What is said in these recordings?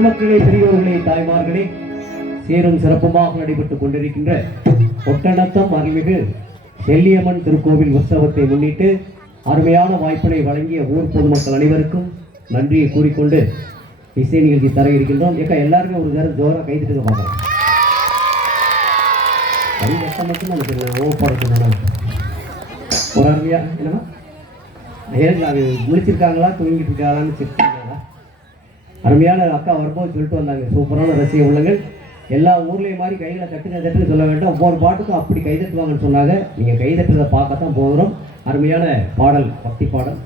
பெருமக்களே, பெரியோர்களே, தாய்மார்களே, சீரும் சிறப்புமாக நடைபெற்றுக் கொண்டிருக்கின்ற ஒட்டநத்தம் அருள்மிகு செல்லியம்மன் திருக்கோவில் உற்சவத்தை முன்னிட்டு அருமையான வாய்ப்பினை வழங்கிய ஊர் பொதுமக்கள் அனைவருக்கும் நன்றியை கூறிக்கொண்டு இசை நிகழ்ச்சி தர இருக்கின்றோம். எல்லாருமே ஒரு நேரம் ஜோராக கைதிட்டு பார்க்குறேன். அது எட்ட மட்டும் எனக்கு ஓப்பாடு ஒரு அருமையா என்னமா அது முடிச்சிருக்காங்களா தூங்கிட்டு இருக்காங்களான்னு செக் பண்ணாங்களா. அருமையான அக்கா வரும்போது சொல்லிட்டு வந்தாங்க, சூப்பரான ரசிக உள்ளங்கள் எல்லா ஊர்லேயும் மாதிரி கையில் தட்டுன்னு சொல்ல வேண்டாம், ஒவ்வொரு பாட்டுக்கும் அப்படி கைதட்டுவாங்கன்னு சொன்னாங்க. நீங்கள் கைதட்டுறதை பார்க்கத்தான் போகிறோம். அருமையான பாடல், பக்தி பாடல்.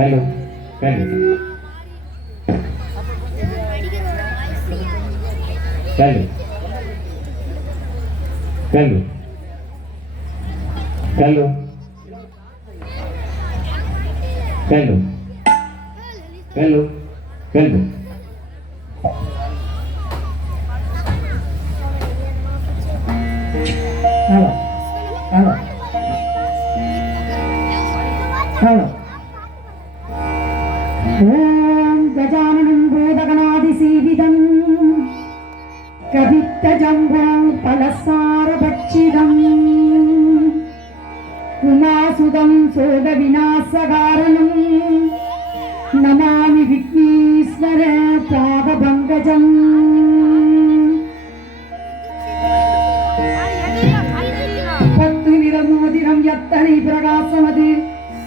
Hello. Hello. Hello. Hello. Hello. Hello. Hello. Hello. Hello. Hello. Hello. ஓம் கஜானனம் பூதகணாதிசேவிதம் கவித்த ஜம்பும் பலசாரபட்சிதம் உமாசுதம் சோக விநாசகாரணம் நமாமி விக்னேஸ்வர பாதபங்கஜம். பத்து நிறமோதிரம் எத்தனை பிரகாசமது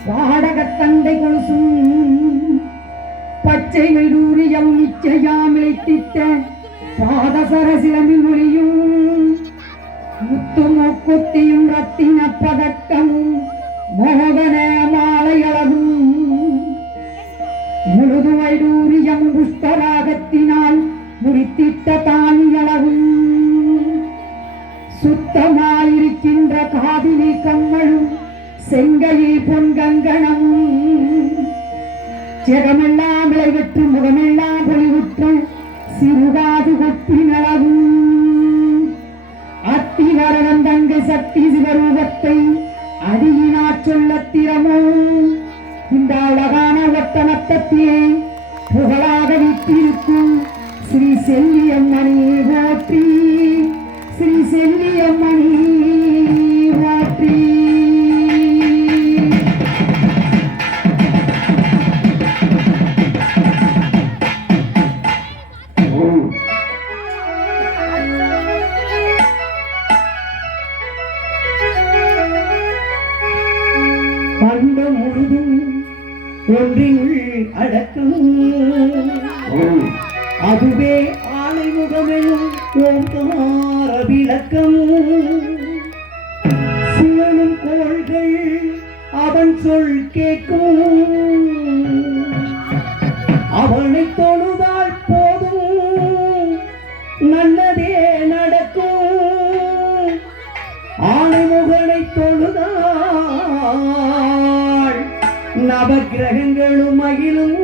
வாடகத்தண்டை கொலுசும் பச்சை வைடூரியம் நிச்சயாமிழைத்திட்ட பாதசர சிலம்பில் மொழியும் முத்து மூக்குத்தியும் ரத்தின பதக்கமும் மோகன மாலையளவும் முழுது வைடூரியம் புஷ்பராகத்தினால் முடித்திட்ட தானியளவும் சுத்தமாயிருக்கின்ற காதினி கம்மழும் செங்கையில் பொன்கங்கணம் ஜெகமெல்லாம் விளைவிட்டு முகமெல்லாம் பொலிவுற்ற சிறுகாது கொப்பினளவும் அத்திவரகம் தங்கை சக்தி சிவரூபத்தை அடியினா சொல்ல திறமோ இந்த அழகான ஒட்டநத்தத்திலே புகழாக விட்டிருக்கும் ஸ்ரீ செல்லியம்மணியை போற்றி, ஸ்ரீ செல்லியம்மணி போற்றி. கண்டு முழுதும் ஒன்றினுள் அடக்கும் அதுவே ஆலைமுகமெனும் ஓங்கார விளக்கம். சிவனும் கோள்கள் அவன் சொல் கேட்கும், அவனை தொழுதால் போதும் நல்லதே நடக்கும். ஆனைமுகனை தொழுதால் நவக்கிரகங்களும் மகிழும்,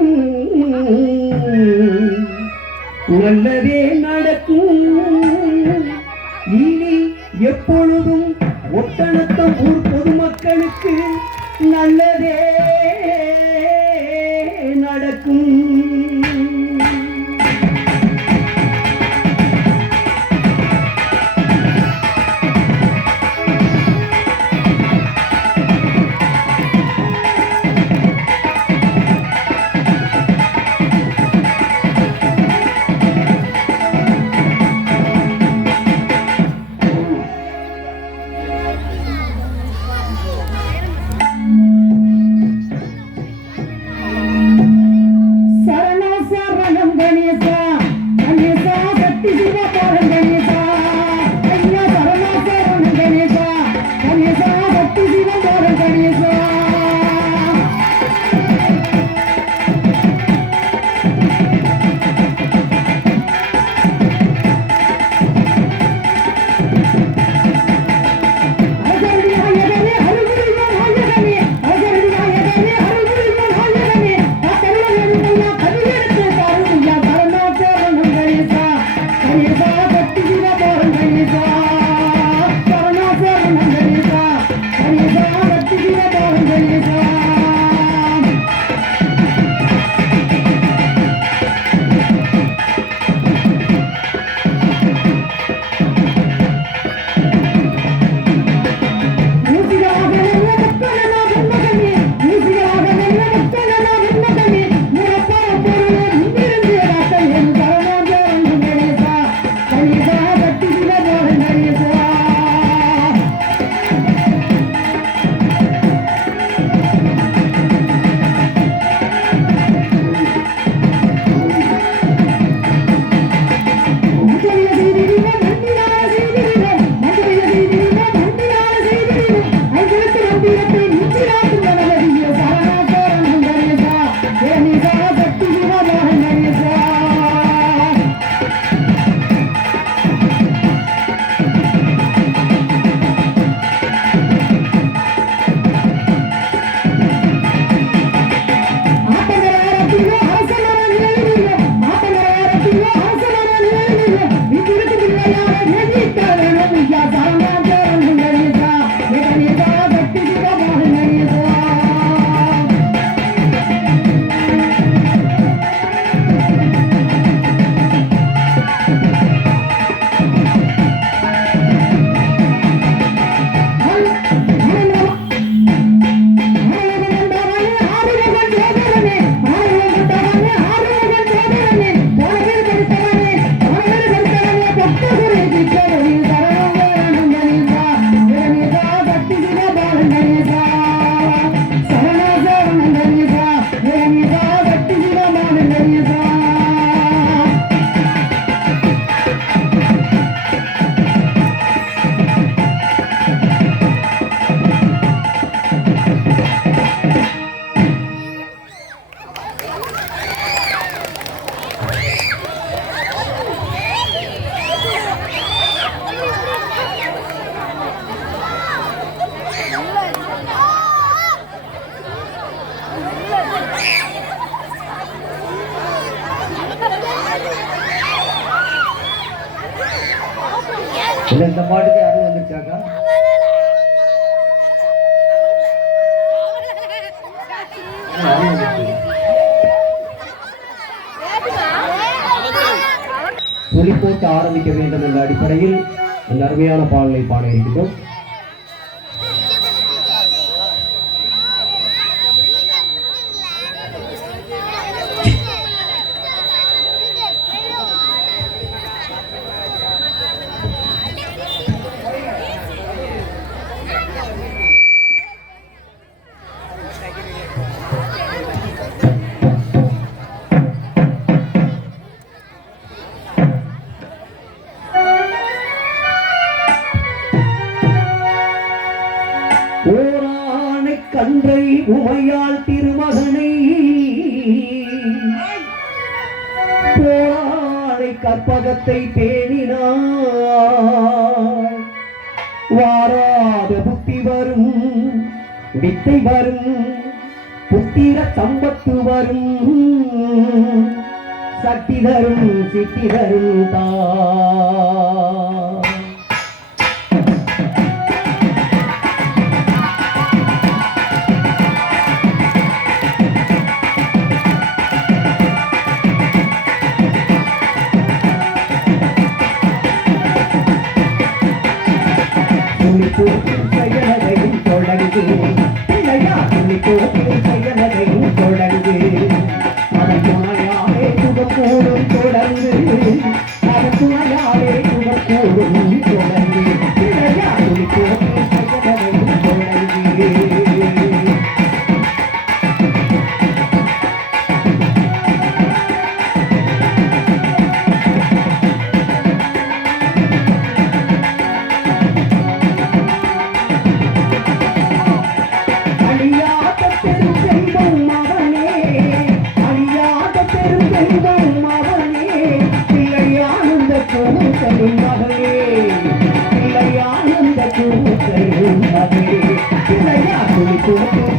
நல்லதே நடக்கும். இனி எப்பொழுதும் ஒட்டநத்தம் ஊர் பொதுமக்களுக்கு நல்லதே நடக்கும். இந்த பாட்டுக்கு யாரும் வந்துருச்சாக்கா? சொல்லி போட்டு ஆரம்பிக்க வேண்டும் என்ற அடிப்படையில் அந்த அருமையான பாடலை பாட இருக்கிறோம். ஓரானை கன்றை உமையால் திருமகனை போரானை கற்பகத்தை பேணினார். வாராத புத்தி வரும் வித்தை வரும் புத்திர சம்பத்து வரும் சக்தி தரும் சித்தி தரும் செயலதையும் தொடர்ந்து பிள்ளையா துணிப்போக்கும் செயலதையும் தொடர்ந்து அதன் துணையாலே சுகக்கூடும் தொடர்ந்து அதன் துணையாலே சுகக்கூடும் தொடர்ந்து பிள்ளையா துணிப்போக்கும் செயலதையும் தொடர்ந்து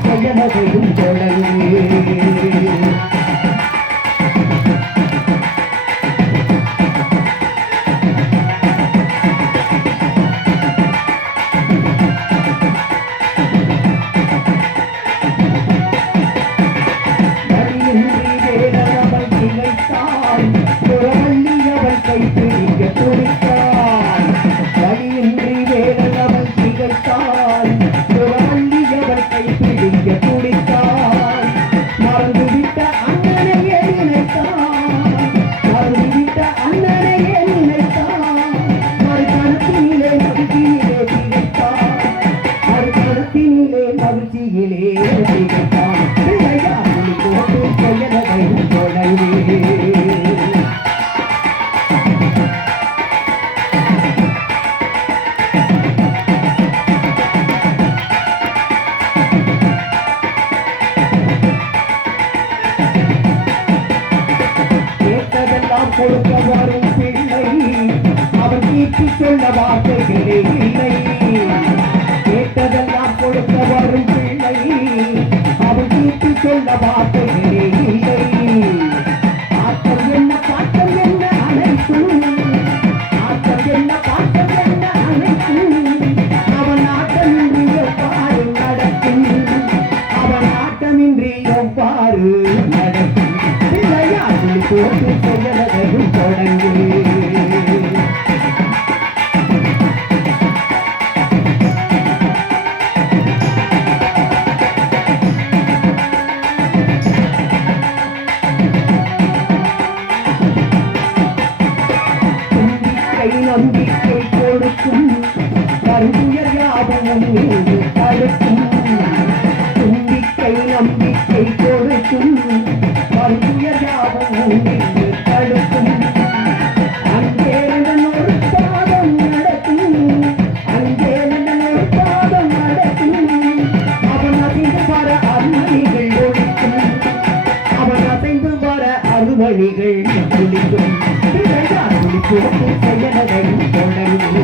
செயலதையும் தொடர்ந்து கொடுக்க வரும் பிள்ளை அவன் தீர்த்து சொல்ல வார்த்தைகளே இல்லை. கேட்டதெல்லாம் கொடுக்க வரும் பிள்ளை அவன் தீர்த்து சொல்ல வார்த்தைகளே இல்லை. ஆட்டம் என்ன பாட்டம் என்ன அனைத்தும் ஆட்டம் என்ன பாட்டம் நம்பிக்கை கொடுக்கும் கருதுயர் யாவும் மீது தடுக்கும் தும்பிக்கை நம்பிக்கை கொடுக்கும் கருதுயர் யாவும் மீது தடுக்கும் அங்கே ஒரு பாதம் நடக்கும் அங்கே ஒரு பாதம் நடக்கும் அவன் அசைந்து வர அருமணிகள் ஒழிக்கும் அவன் அசைந்து வர அருமணிகள் ஒழிக்கும் செயலதை தொடர்ந்து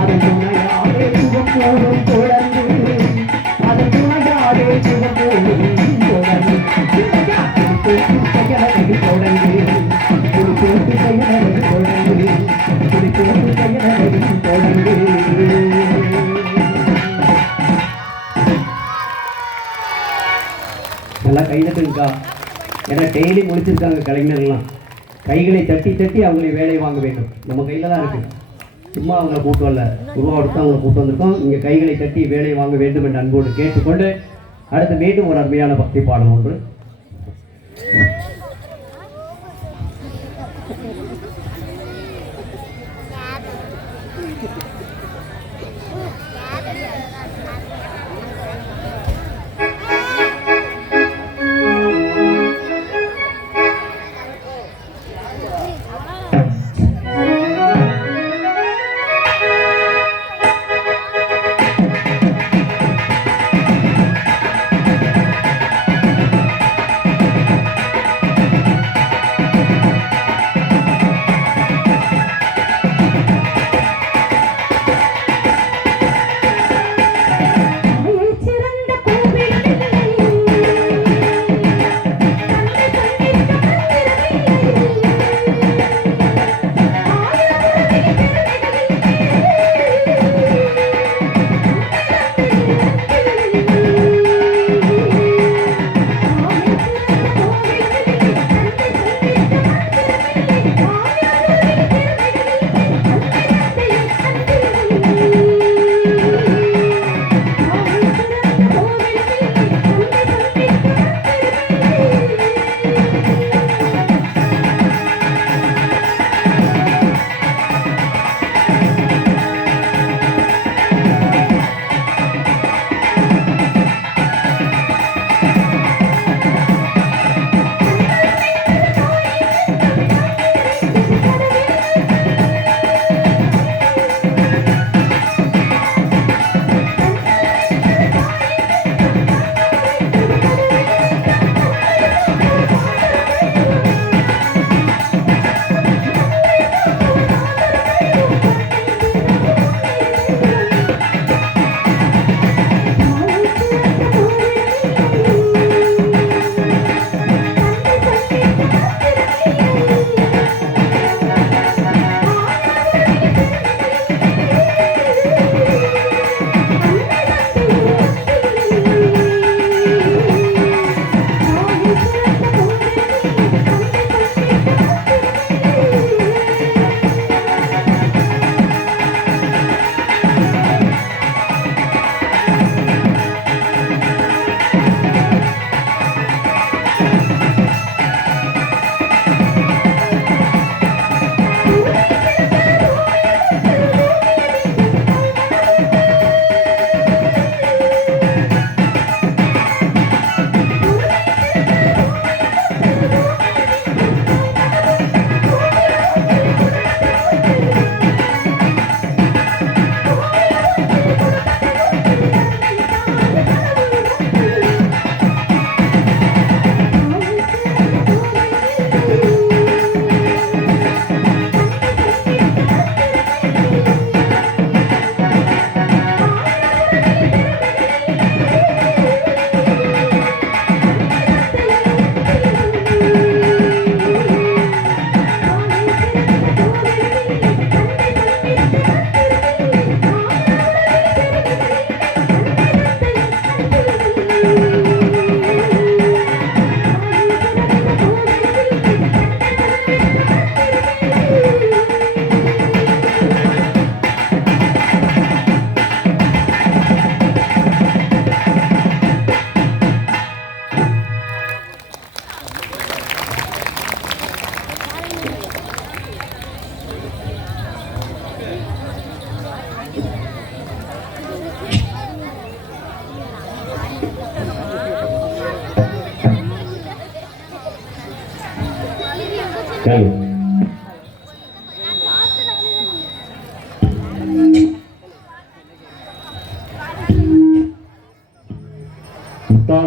அதன் துணையாலே சுகப்போடும் தொடர்ந்து அதன் துணையாலே சுகப்போடும் தொடர்ந்து செயலதை தொடர்ந்து குறிப்போட்டு செயலதை தொடர்ந்து குறிப்போட்டு செயலதை தொடர்ந்து நல்லா கைதட்டுங்கக்கா. ஏன்னா டெய்லி முடிச்சிருக்காங்க கலைஞர்கள்லாம். கைகளை தட்டி தட்டி அவங்களை வேலை வாங்க வேண்டும். நம்ம கையில் தான் இருக்குது. சும்மா அவங்களை கூட்டு வரல, உருவா எடுத்து அவங்களை கூட்டு வந்திருக்கோம். நீங்கள் கைகளை தட்டி வேலை வாங்க வேண்டும் என்று அன்போடு கேட்டுக்கொண்டு அடுத்து மீண்டும் ஒரு அருமையான பக்தி பாடம் ஒன்று.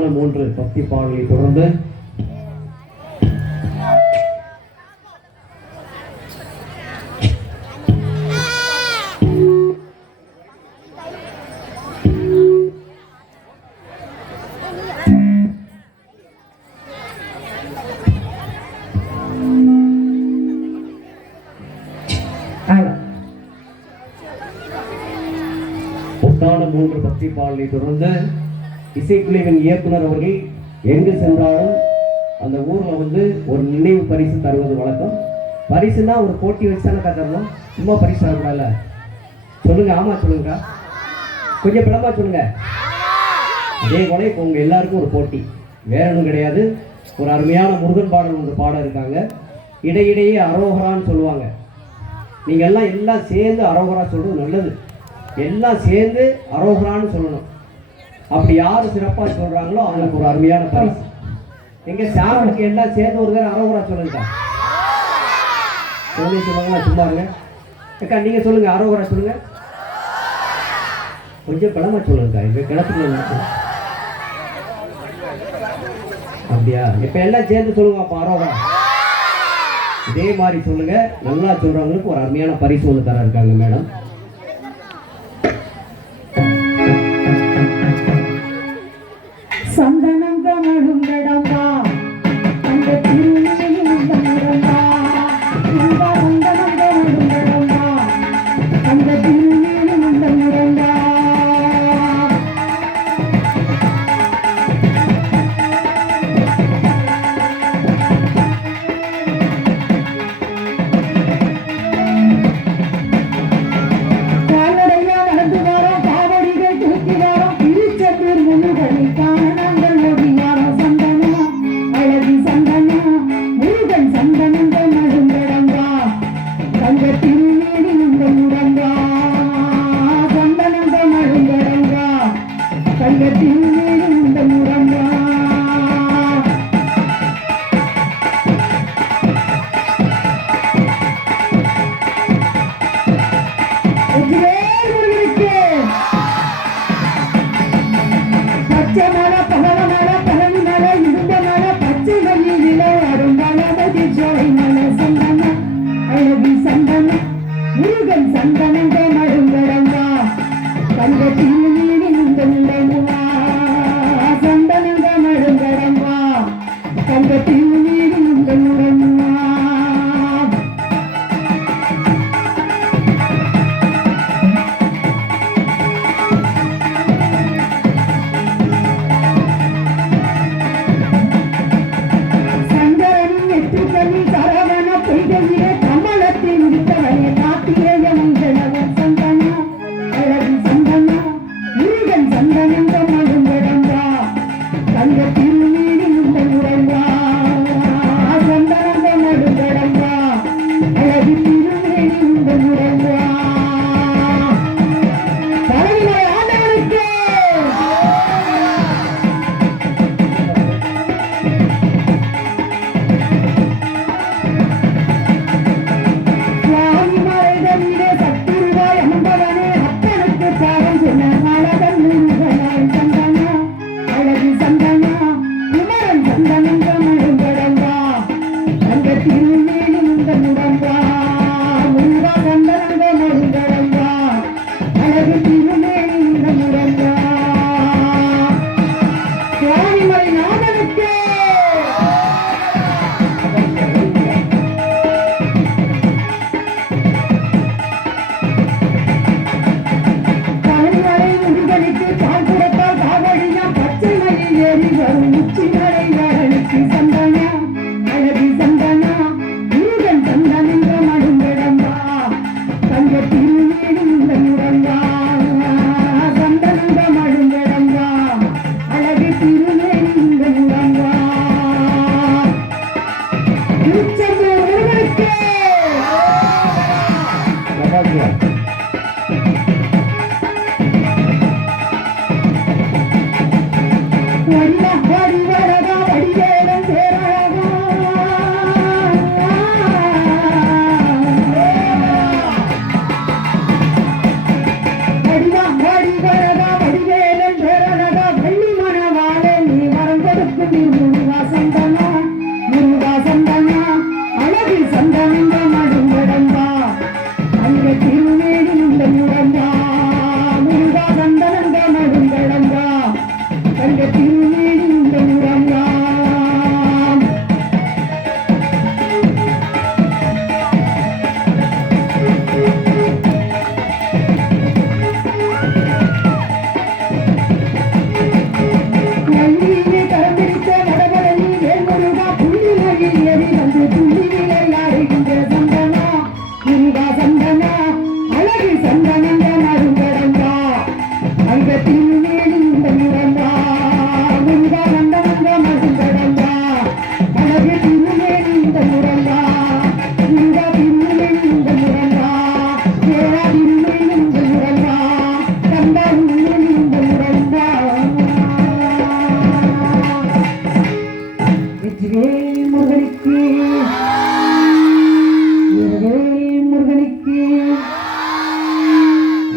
முத்தான 3 பக்தி பாடலை தொடர்ந்து முத்தான 3 பக்தி பாடலை தொடர்ந்து இசைக்குழுவின் இயக்குனர் அவர்கள் எங்கு சென்றாலும் அந்த ஊரில் வந்து ஒரு நினைவு பரிசு தருவது வழக்கம். பரிசுனா ஒரு போட்டி வச்சு தானே தரணும், சும்மா பரிசு தரக்கூடாதுல்ல. சொல்லுங்க, ஆமா சொல்லுங்க, கொஞ்சம் பிளமா சொல்லுங்க. அதே போல இப்போ உங்க எல்லாருக்கும் ஒரு போட்டி, வேற ஒன்றும் கிடையாது. ஒரு அருமையான முருகன் பாடல் ஒன்று பாட இருக்காங்க. இடையிடையே அரோகரான்னு சொல்லுவாங்க. நீங்க எல்லாம் சேர்ந்து அரோகரா சொல்றது நல்லது. எல்லாம் சேர்ந்து அரோகரான்னு சொல்லணும். அப்படி யாரு சிறப்பாக சொல்றாங்களோ அவங்களுக்கு ஒரு அருமையான பரிசு. எங்க சாமிக்கு எல்லாம் சேர்ந்து ஒரு பேர் அரோகரா சொல்லுங்க. சொல்லுங்க, சும்மா இருங்க. அக்கா நீங்க சொல்லுங்க, அரோகரா சொல்லுங்க. கொஞ்சம் பலமா சொல்லுங்க, இங்க கிணத்துக்கு. அப்படியா? இப்ப எல்லாம் சேர்ந்து சொல்லுங்க அப்ப அரோகரா. இதே மாதிரி சொல்லுங்க. நல்லா சொல்றவங்களுக்கு ஒரு அருமையான பரிசு ஒன்று தர இருக்காங்க மேடம். சந்தனம் கமழுங்கடம்பா அந்த திருநீலம் கமழுங்கடம்பா இந்த சந்தனம் கமழுங்கடம்பா அந்த திருநீலம் கமழுங்கடம்பா கால்நடையா நடந்து வரோம், காவடிகள் தூக்கி வரோம், திருச்செந்தூர் முருகனை காண சந்தனம்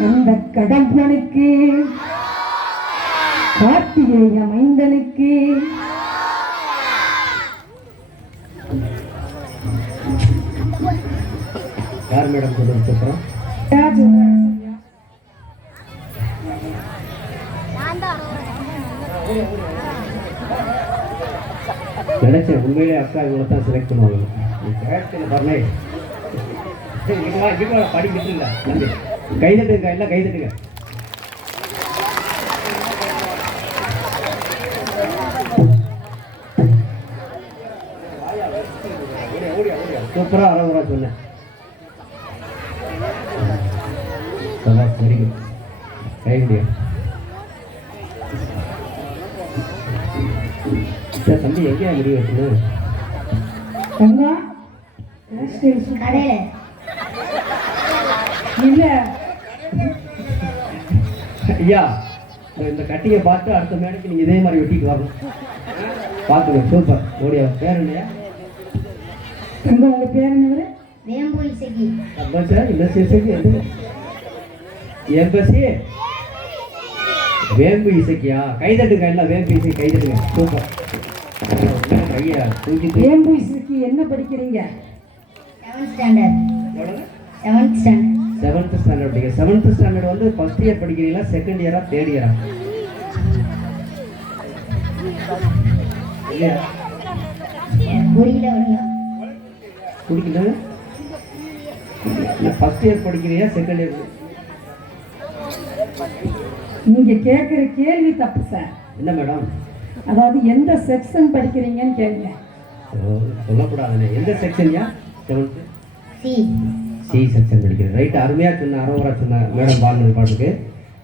அந்த கடம்பனுக்கு கார்த்திகேய மைந்தனுக்கு யார் மேடம் சொல்றோம் நினைச்சேன் உண்மையிலே அக்கா இவங்களை தான் செலக்ட் பண்ணுவாங்க பண்ணே படிக்கிட்டு இல்லை கைதட்டுங்க எல்லாம் கைதட்டுங்க சூப்பராக அறகுறா சொன்னேன் வெரி குட் கை முடியும் தம்பி எங்கேயா முடிவு வச்சுன்னு கடையில இல்ல ஐயா இந்த கட்டியை பார்த்து அடுத்த மேடைக்கு நீங்க இதே மாதிரி வெட்டிட்டு வரணும் பார்த்துங்க சூப்பர் ஓடியா பேர் இல்லையா உங்க பேர் என்ன வேம்பு இசைக்கு சார் இந்த இசைக்கு எம்பசி வேம்பு இசைக்கியா கைதட்டுங்க எல்லாம் வேம்பு இசை கைதட்டுங்க சூப்பர் கையா தூக்கிட்டு வேம்பு இசைக்கு என்ன படிக்கிறீங்க 7th standard 7th standard 7th standard படிக்க 7th ஸ்டாண்டர்ட் வந்து ஃபர்ஸ்ட் இயர் படிக்கிறீங்களா செகண்ட் இயரா தேர்ட் இயரா இல்லையா புரியல வருங்க குடிக்கல ஃபர்ஸ்ட் இயர் படிக்கிறியா செகண்ட் இயர் நீங்க கேட்குற கேள்வி தப்பு சார் என்ன மேடம் அதாவது எந்த செக்ஷன் படிக்கிறீங்கன்னு கேளுங்க சொல்லக்கூடாதுண்ணே எந்த செக்ஷன்யா 7th சி சி செக்ஷன் படிக்கிறேன் ரைட் அருமையாக சொன்ன அரோவரா சொன்ன மேடம் பாடினது பாட்டுக்கு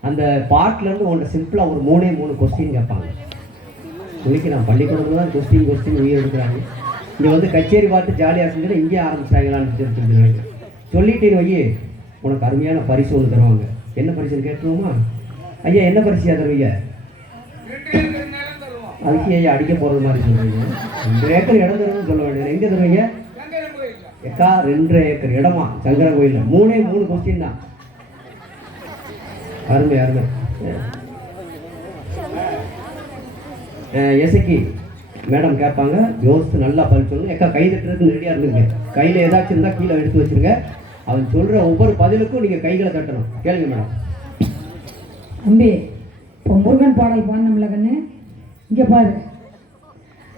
அந்த பாட்டிலேருந்து உன்ட்ட சிம்பிளாக ஒரு 3 கொஸ்டின் கேட்பாங்க இன்னைக்கு நான் பள்ளிக்கூடத்தில் தான் கொஸ்டின் உயிர் எடுக்கிறாங்க இங்கே வந்து கச்சேரி பார்த்து ஜாலியாக செஞ்சுட்டு இங்கேயே ஆரம்பிச்சிட்டாங்களான்னு தெரிஞ்சுருக்கேன் சொல்லிட்டேன்னு வை உனக்கு அருமையான பரிசு ஒன்று தருவாங்க என்ன பரிசுன்னு கேட்கணுமா ஐயா என்ன பரிசையா தருவீங்க அதுக்கு ஐயா அடிக்க போகிறது மாதிரி சொல்கிறீங்க 2 ஏக்கர் இடம் தருவோம்னு சொல்ல வேண்டியது எங்கே தருவீங்க எக்கா 2 ஏக்கர் இடமா சங்கரன் கோயிலில் 3 கொஸ்டின் தான் அருமை எசைக்கு மேடம் கேட்பாங்க யோசித்து நல்லா பதில் சொல்லுங்க எக்கா கை தட்டுறதுக்கு ரெடியாக இருந்துங்க கையில் ஏதாச்சும் இருந்தால் கீழே எடுத்து வச்சுருங்க அவன் சொல்கிற ஒவ்வொரு பதிலுக்கும் நீங்கள் கைகளை தட்டணும் கேளுங்க மேடம் தம்பி இப்போ முருகன் பாடல் பாடினோம்ல கண்ணு இங்கே பாரு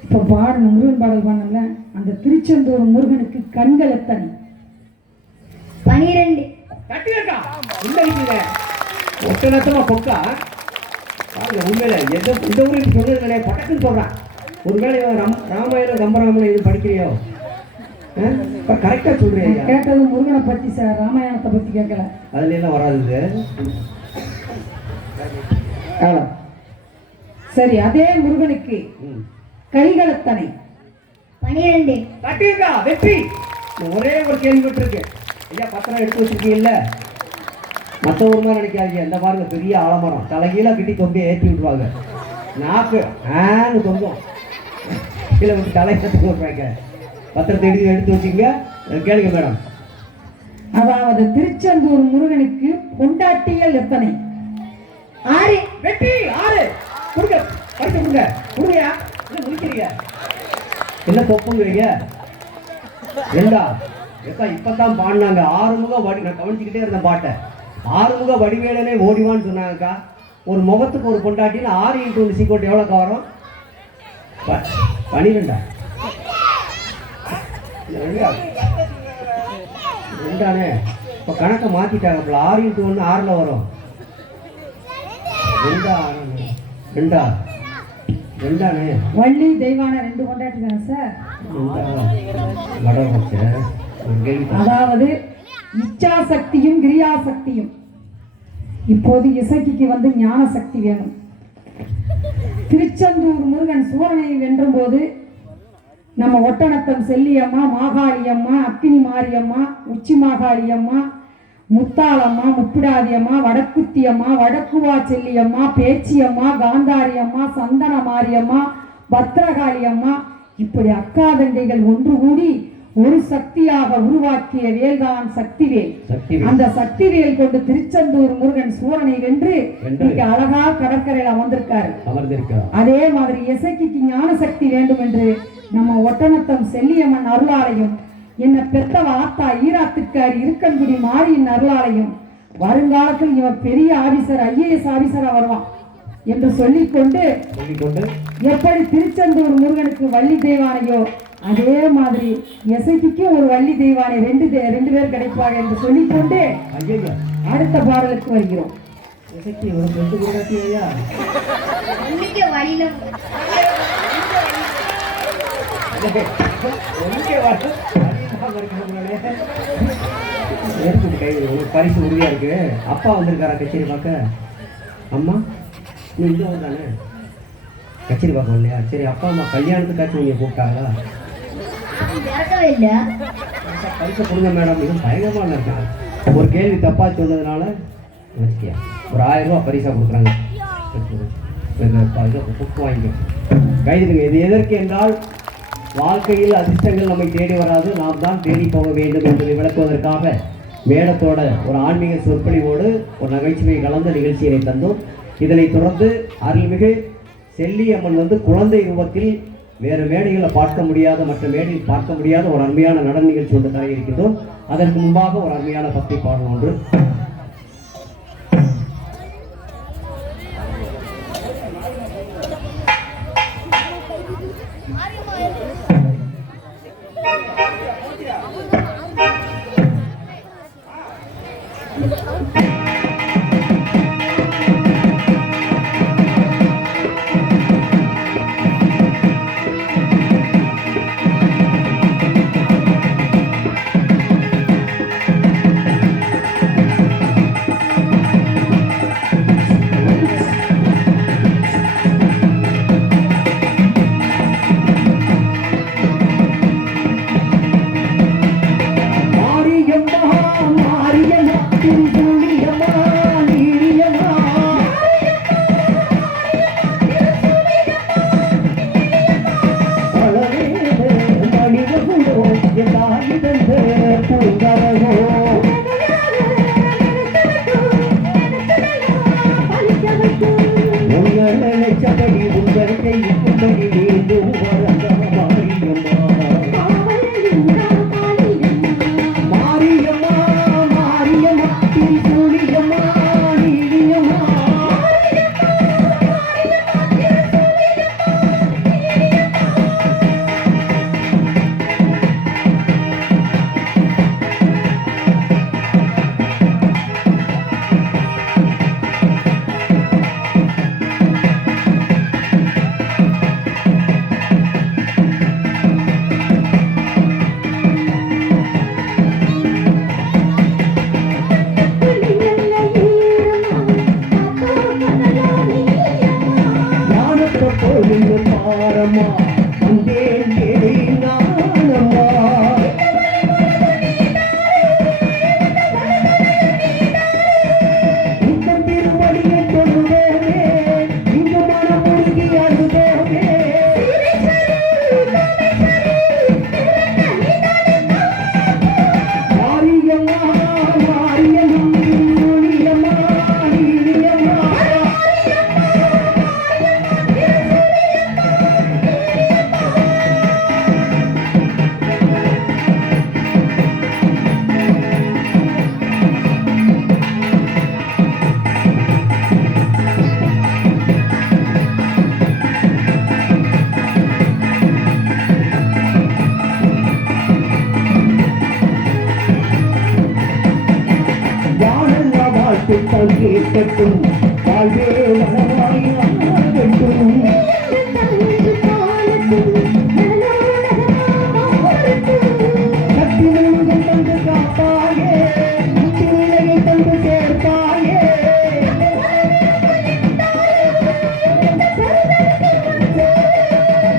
இப்போ பாடணும் முருகன் பாடல் பாடினோம்ல அந்த திருச்செந்தூர் முருகனுக்கு கண்கள் எத்தனை 12 தட்டுங்கக்கா இந்த வீட்டில் ஒட்ட நேரத்தில் பொக்கா பாருங்க உண்மையில இந்த ஊருக்கு சொன்னது கிடையாது பட்டக்குன்னு சொல்கிறான் ஒருவேளை ராமாயணம் கம்பராமாயணம் இது படிக்கிறியோ கரெக்டாக சொல்கிறேன் கேட்டது முருகனை பற்றி சார் ராமாயணத்தை பற்றி கேட்கல அதுல எல்லாம் வராது சரி அதே முருகனுக்கு கைகள் எத்தனை 12 தட்டுங்கக்கா வெற்றி ஒரே ஒரு கேள்விப்பட்டிருக்கு ஐயா பத்திரம் எடுத்து வச்சிருக்கீங்கல்ல மற்ற ஒரு மாதிரி நினைக்காதீங்க இந்த பாருங்க பெரிய ஆலமரம் தலைகீழ கிட்டி தொம்பியை ஏற்றி விட்டுருவாங்க நாக்கு ஆன்னு தொங்கும் கீழே வந்து தலைக்கு விட்றாங்க பத்திரத்தை எடுத்து வச்சுங்க கேளுங்க மேடம் அதாவது திருச்செந்தூர் முருகனுக்கு பொண்டாட்டிகள் எத்தனை 6 வெற்றி 6 கொடுங்க படிச்சு கொடுங்க கொடுங்கயா என்ன முடிக்கிறீங்க என்ன தொப்புங்கிறீங்க 2 ஏக்கா இப்பதான் பாடினாங்க 6 முகம் வடி நான் கவனிச்சுக்கிட்டே இருந்தேன் பாட்டை 6 முக வடிவேலனே ஓடிவான்னு சொன்னாங்கக்கா ஒரு முகத்துக்கு ஒரு பொண்டாட்டின்னு 6 × 1 சீக்கோட்டு எவ்வளோக்கா வரும் 12 ரெண்டானே இப்போ கணக்கை மாற்றிட்டாங்கப்பல 6 × 1 6ல் வரும் 2 ரெண்டானே வள்ளி தெய்வான 2 பொண்டாட்டி தானே சார் அதாவது இச்சா சக்தியும் கிரியா சக்தியும் இப்போது இசைக்கு வந்து ஞான சக்தி வேணும் திருச்செந்தூர் முருகன் சூரனை வென்ற போது நம்ம ஒட்டநத்தம் செல்லியம்மா மாகாளியம்மா அக்கினி மாரியம்மா உச்சி மாகாளியம்மா முத்தாளம்மா முப்பிடாதியம்மா வடக்குத்தியம்மா வடக்குவா செல்லியம்மா பேச்சியம்மா காந்தாரியம்மா சந்தன மாரியம்மா பத்திரகாளியம்மா இப்படி அக்காதண்டைகள் ஒன்று கூடி ஒரு சக்தியாக உருவாக்கிய வேல்தான் சக்திவேல். சக்திவேல். அந்த சக்திவேல் கொண்டு திருச்செந்தூர் முருகன் சூரனை வென்று இன்னைக்கு அழகா கடற்கரையில் அமர்ந்திருக்கார். அதே மாதிரி இசைக்கு ஞான சக்தி வேண்டும் என்று நம்ம ஒட்டநத்தம் செல்லியம்மன் அருளாலையும் என்ன பெத்தவ ஆத்தா ஈராத்துக்கார் இருக்கன்குடி மாரியின் அருளாலையும் வருங்காலத்தில் இவன் பெரிய ஆபீசர் IAS ஆபீசரா வருவான் என்று சொல்லிக்கொண்டு எப்படி திருச்செந்தூர் முருகனுக்கு வள்ளி தெய்வானையோ அதே மாதிரி இசைக்கு ஒரு வள்ளி தெய்வானை ரெண்டு பேர் கிடைப்பாங்க என்று சொல்லிக்கொண்டு அடுத்த பாடலுக்கு வருகிறோம். பரிசு உறுதியா இருக்கு. அப்பா வந்திருக்காரா கச்சேரி பார்க்க? அம்மா நீ இங்கே வந்தானே கச்சேரி பார்க்க இல்லையா? சரி, அப்பா அம்மா கல்யாணத்துக்காச்சும் நீங்க கூப்பிட்டாங்களா? பரிசை கொடுங்க மேடம். இது பயங்கரமா இருக்கா. ஒரு கேள்வி தப்பா சொன்னதுனால வச்சுக்கியா ஒரு 1000 ரூபா பரிசா கொடுக்குறாங்க. வாங்கிக்க கைதுங்க. இது எதற்கு என்றால் வாழ்க்கையில் அதிர்ஷ்டங்கள் நம்மை தேடி வராது, நாம் தான் தேடி போக வேண்டும் என்பதை விளக்குவதற்காக மேடத்தோட ஒரு ஆன்மீக சொற்பொழிவோடு ஒரு நகைச்சுவை கலந்த நிகழ்ச்சியை தந்தோம். இதனைத் தொடர்ந்து அருள்மிகு செல்லியம்மன் குழந்தை ரூபத்தில் வேறு மேடைகளை பார்க்க முடியாத மற்ற மேடையில் பார்க்க முடியாத ஒரு அருமையான நடன நிகழ்ச்சி ஒன்று தர இருக்கின்றோம். அதற்கு முன்பாக ஒரு அருமையான பக்தி பாடல் ஒன்று. கேட்கட்டும் வாழ்வே வளமாயும் தந்து காப்பாயே தந்து சேர்ப்பாயே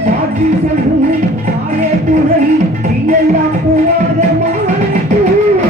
சாட்சி சொல்லும் தாயே துணை எல்லாம் போவாத மாறியம்மா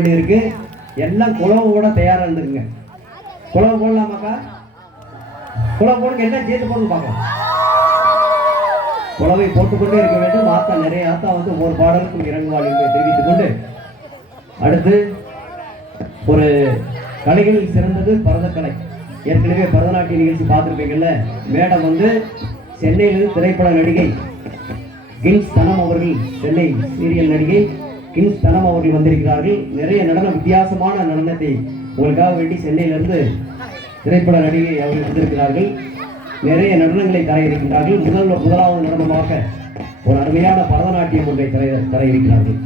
வேண்டியிருக்கு. எல்லாம் குழவோட தயாரா இருந்துருங்க. குழவு போடலாமாக்கா? குழவு போடுங்க, எல்லாம் சேர்த்து போட்டு பார்க்கலாம். குழவை போட்டுக்கொண்டே இருக்க வேண்டும். ஆத்தா நிறைய ஆத்தா வந்து ஒவ்வொரு பாடலுக்கும் இறங்குவாள் என்பதை தெரிவித்துக் கொண்டு அடுத்து ஒரு கலைகளில் சிறந்தது பரதக்கலை. ஏற்கனவே பரதநாட்டிய நிகழ்ச்சி பார்த்துருப்பீங்கல்ல. மேடம் வந்து சென்னையிலிருந்து திரைப்பட நடிகை கிங்ஸ் தனம் அவர்கள், சென்னை சீரியல் நடிகை கிங்ஸ் தனம் அவர்கள் வந்திருக்கிறார்கள். நிறைய நடனம், வித்தியாசமான நடனத்தை உங்களுக்காக வேண்டி சென்னையிலிருந்து திரைப்பட நடிகை அவர்கள் வந்திருக்கிறார்கள். நிறைய நடனங்களை தர இருக்கின்றார்கள். முதலாவது நடனமாக ஒரு அருமையான பரதநாட்டியம் ஒன்றை தர இருக்கிறார்கள்.